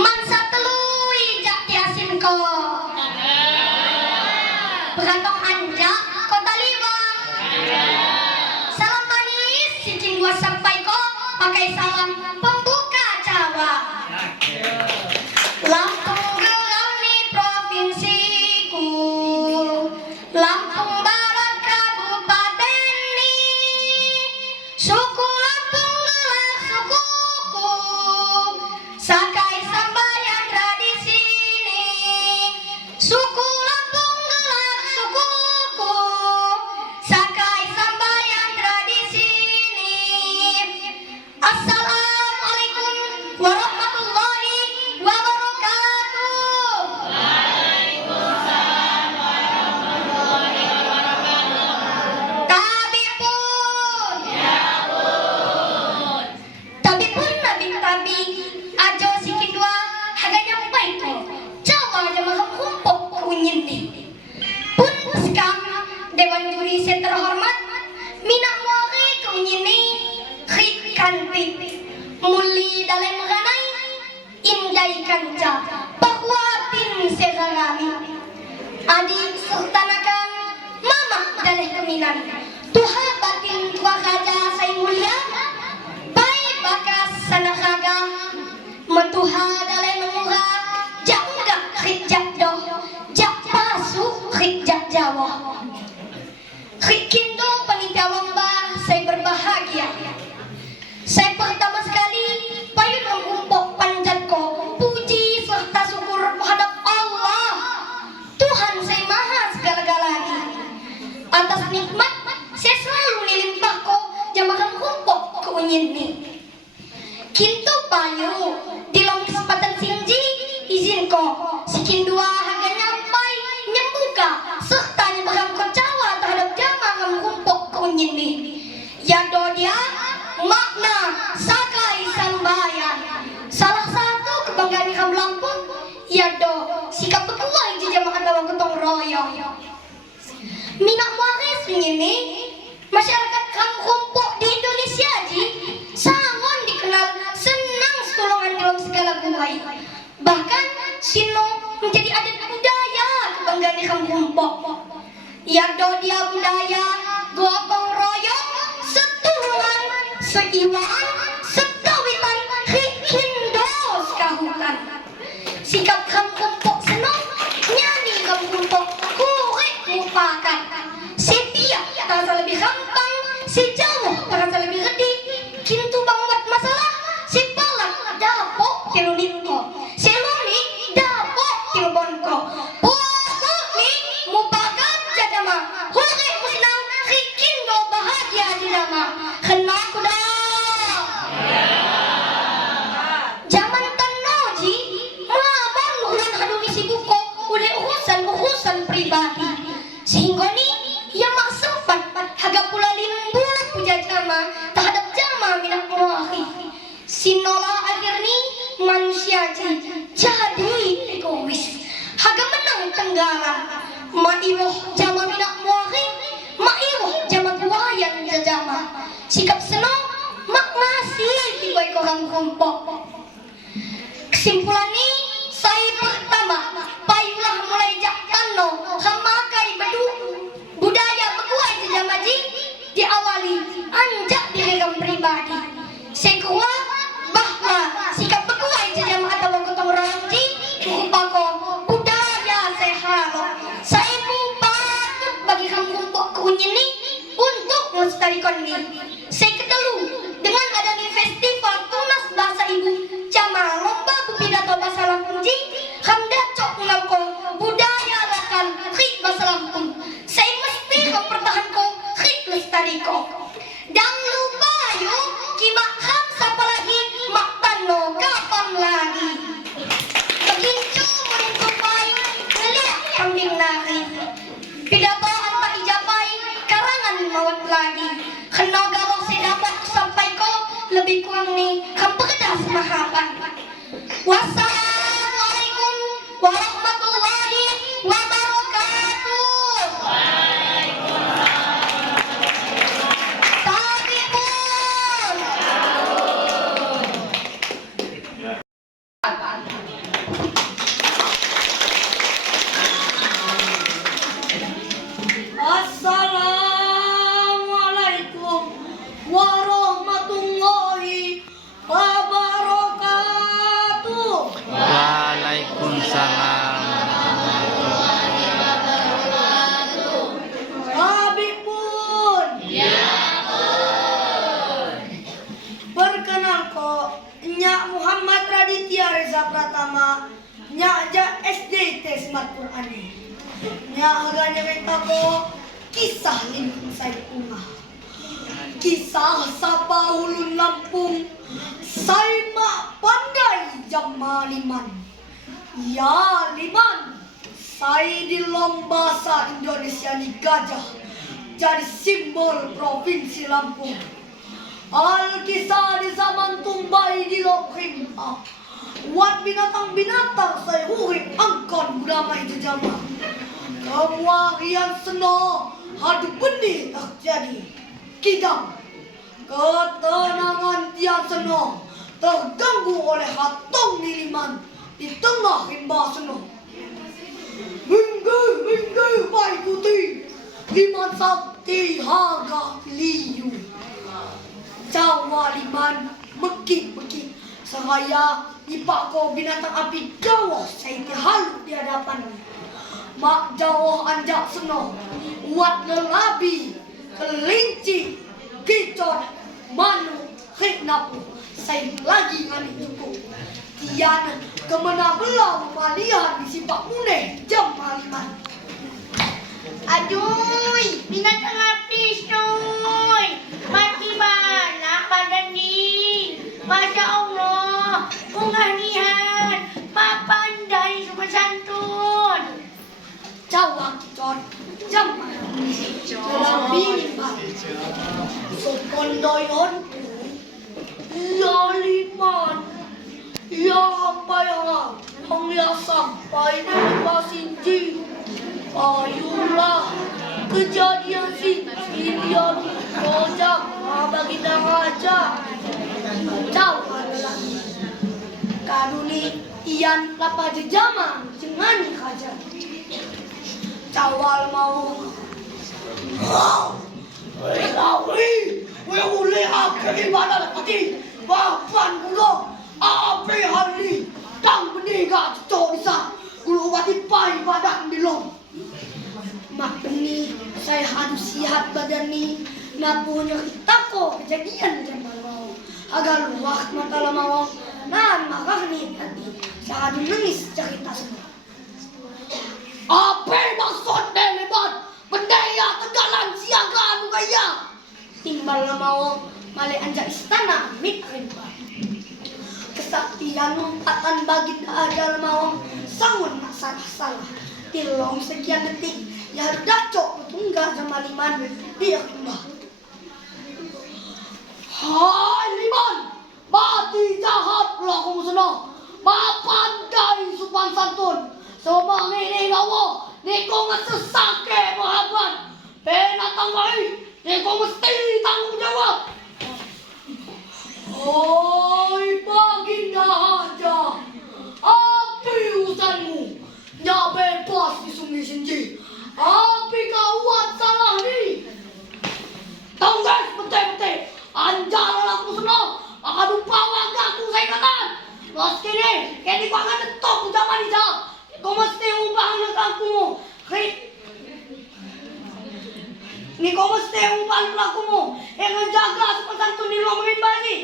Man satului jak tiasin ko. Berantong anjak kota liwang. Salam manis cicing gua sampai ko pakai salam pembuka Jawa. Lampung Gelani provinsiku, Lampung Barat kabupaten ni, suku Lampung gelar sukuku, sakai sambayan tradisi ni, suku Lampung gelar sukuku, sakai sambayan tradisi ni. Assalamualaikum warahmatullahi wabarakatuh. Tabi pun nabi ajo sikin dua haganya baik ko. Jawa aja maham kumpok kunyin di. Pun sekam dewan juri saya terhormat minak muari kunyin ni khit kanti muli dalam ranai indai kanca pakwatin seragami adik sertanakan mama daleh keminan tuha batin tua raja saya mulia baik bakas sanakaga metuha daleh menguha jak enggak khijak doh jak pasu khijak jawa khikindo panitia lomba saya berbahagia. Saya pertama sekali payun mengumpuk panjatku puji serta syukur menghadap Allah Tuhan saya maha segala-galanya atas nikmat saya selalu nilimpahku jamakan kumpuk ke unyin ni. Kintu payu di long kesempatan singji izin ko sikin dua harga nyampai nyembuka serta nyembahkan Jawa terhadap jamakan kumpuk ke unyin ni. Yado dia makna sakai sambayan salah satu kebanggaan kaum Lampung yado sikap berkuai di jamaah dalam gotong royong minak waris ini masyarakat kaum kumpuk di Indonesia ji sangon dikenal senang setulungan dalam segala guai bahkan sino menjadi adat budaya kebanggaan kaum kumpuk yado dia budaya gotong royong setulungan seiwaan sekawitan hikindos kahutan sikap kam kumpuk senang nyanyi kam kumpuk kurik mupakan si tiap terasa lebih gampang si jauh terasa lebih gede kintu banget masalah si palak dapok tilunitko si luni dapok tilbonko pokok ni mupakan jadama kurik musnang hikindo bahagia jadama kena kuda zaman tanoji melawan ulang hadungi si buko udah urusan pribadi sehingga ni ia mak sempat haga pula limbu puja jama terhadap jama minak muahi sinola akhir ni manusia jadi egois haga menang tenggalan maiwoh jama minak muahi maiwoh jama buayan jama sikap senang maknasi tiba orang kumpuk. Kesimpulan ini saya pertama payulah mulai jak tano hamakai bedu budaya beguai sejamaji diawali anjak diragam pribadi sekua bahwa sikap beguai sejama atau gotong royong ji upako budaya sehat saya pun patut bagi kamu kumpuk kunyin ini untuk melestarikan ini. Saya ketelu dengan adanya festival tunas bahasa ibu jamaah lomba berpidato bahasa Lampung ji hamda cok nalko budaya lokal khik bahasa Lampung saya mesti mempertahankan khik lestariko dan lupa yuk kimak ham siapa lagi mak tano kapan lagi begincu menentupai ngeliat kambing nari pidato tanpa ijapai karangan mawat lagi kena galok saya dapat sampai ko lebih kurang nih kampedas mahapan wassalamualaikum warahmatullahi wabarakatuh. Tabipun Reza Pratama, nya aja SD tes mat Quran. Nya agaknya kita ko kisah liman saya unggah. Kisah sapa ulun Lampung, saya mak pandai jama liman. Ya liman, saya di lomba bahasa Indonesia di Gajah, jadi simbol provinsi Lampung. Alkisah di zaman tumbai di Lokrim, wat binatang-binatang saya hurip angkon budamai jejama. Kemwarian seno hadu benih terjadi. Kidang ketenangan tiang seno terganggu oleh hatong niliman di tengah rimba seno. Minggu baik putih liman sakti haga liu. Jawa liman mekik seraya ipako binatang api Jawa saya halu di hadapan. Mak Jawa anjak seno uat lelabi kelinci kicot manu hiknapu saya lagi ngani cukup tiana kemana belau malian di sipak muneh jam maliman. Aduh, binatang api snoy, mati mana badan ni? Masya Allah, pengalihan, pandai sopan santun. Jawa kicot jam lebih sopan doyon ya liman ya apa ya yang ya sampai di Pasinji. Ayolah kejadian si Indian kojak bagi raja Jawa lagi kanuni ian lapa jejama jengani kaja Cawal mau Lawi, ule akhiri mana lagi bapan gulo api hari tang beniga bisa gulo wati pai badan dilong. Mak ini saya harus sihat badan ni napunya kita ko kejadian zaman mau agar luak mata lama nah maka ni tadi saya harus nangis cerita semua. Apa maksudnya lebat bendaya tegalan siaga anu gaya timbal lama male anjak istana mit rimba kesaktian umpatan bagi ada lama sangun salah tilong sekian detik ya dacok tunggal sama liman dia kembah. Hai liman, mati jahat lah kamu seno, pandai sopan santun, semang ini ngawo, niko ngesesake mahaban, penatang baik, niko mesti tanggung jawab. Hai baginda aja, api urusanmu, nya bebas di Sungai Sinji. Api kawat salah ni. Tahu guys, betul-betul. Anjar aku seno. Aduh pawang aku saya kanan. Meski ni, kini kau akan tetap zaman ni dah. Kau mesti ubah anak aku. Ni kau mesti ubah anak aku. Yang jaga sepanjang tu ni lomrin bagi.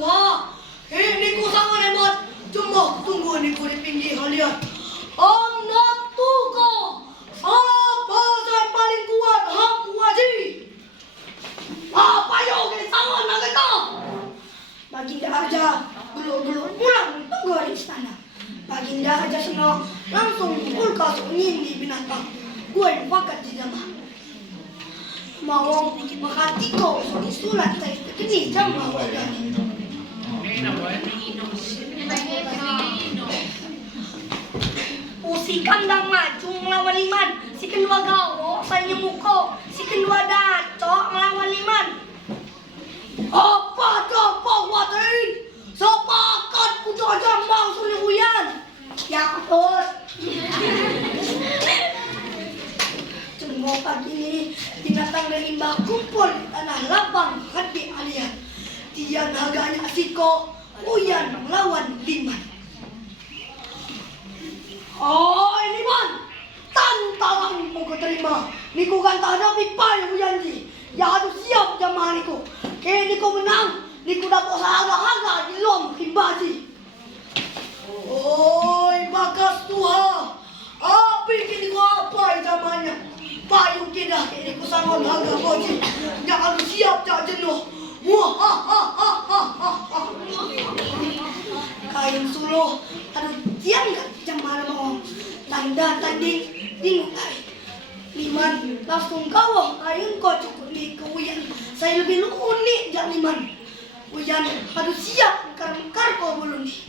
Wah, ini ku sangat hebat. Cuma tunggu ni ku di pinggir kalian. Anak tuko, apa saya paling kuat? Aku aji. Apa yo ke sangat nak kata? Baginda aja belum pulang tunggu di istana. Baginda aja senang langsung kulkas di binatang. Gue pakat di zaman. Mau makati ko isulat tayo kini jam mau gani si kandang maju ngelawan liman si kedua gawo saya muko si kedua daco ngelawan liman apa watin sepakat kudu aja mau sulit huyan ya betul. Cuma pagi ini binatang dan limbah kumpul di tanah lapang hati alian. Tian harganya asiko uyan melawan liman. Oh liman, tantanganmu terima. Niku kan tak ada pipa yang janji. Ya harus siap jamaah niku. Kaya niku menang. Niku dapat harga-harga di lom himbaji. Oi, bakas Tuhan. Api kini ko apa zamannya? Payung kita ini ku sangat harga koji. Yang harus siap tak jenuh. Kain suluh, aduh tiang gak jamaah mau. Tanda tanding dimulai. Liman langsung kawah kain kau cukup di kewian. Saya lebih unik jak Liman. Uyan harus siap karena kau belum nih.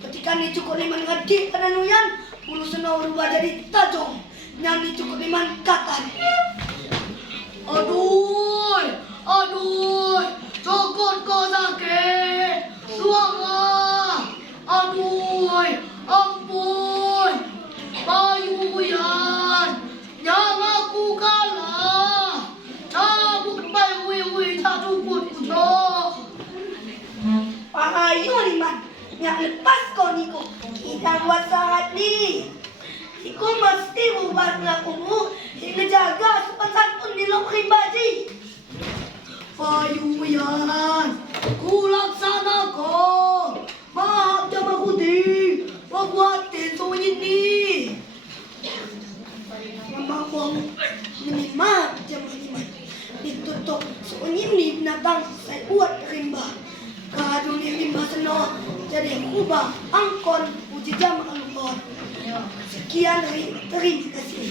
Ketika ni cukup Liman ngadik pada nuyan, bulu senau rubah jadi tajong. Yang ni cukup Liman katan. Aduh, cukup kau sakit. Suara, aduh, ampun. Bayu Uyan, yang aku kalah. Cabut bayu cabut kucok. Ayo Liman, yang lepas kau niku. Kita buat sangat ni. Iku mesti buat ngakumu hingga jaga sopan santun di lom himbaji. Bayu Uyan, ku laksana kau. Maaf jamaah putih, membuatin so ini. Mama mau menerima jamaah Liman. Ditutup so ini binatang saya buat rimba. Kadunia rimba seno jadi kubah angkon uji jamaah lumpur. Sekian dari terima kasih.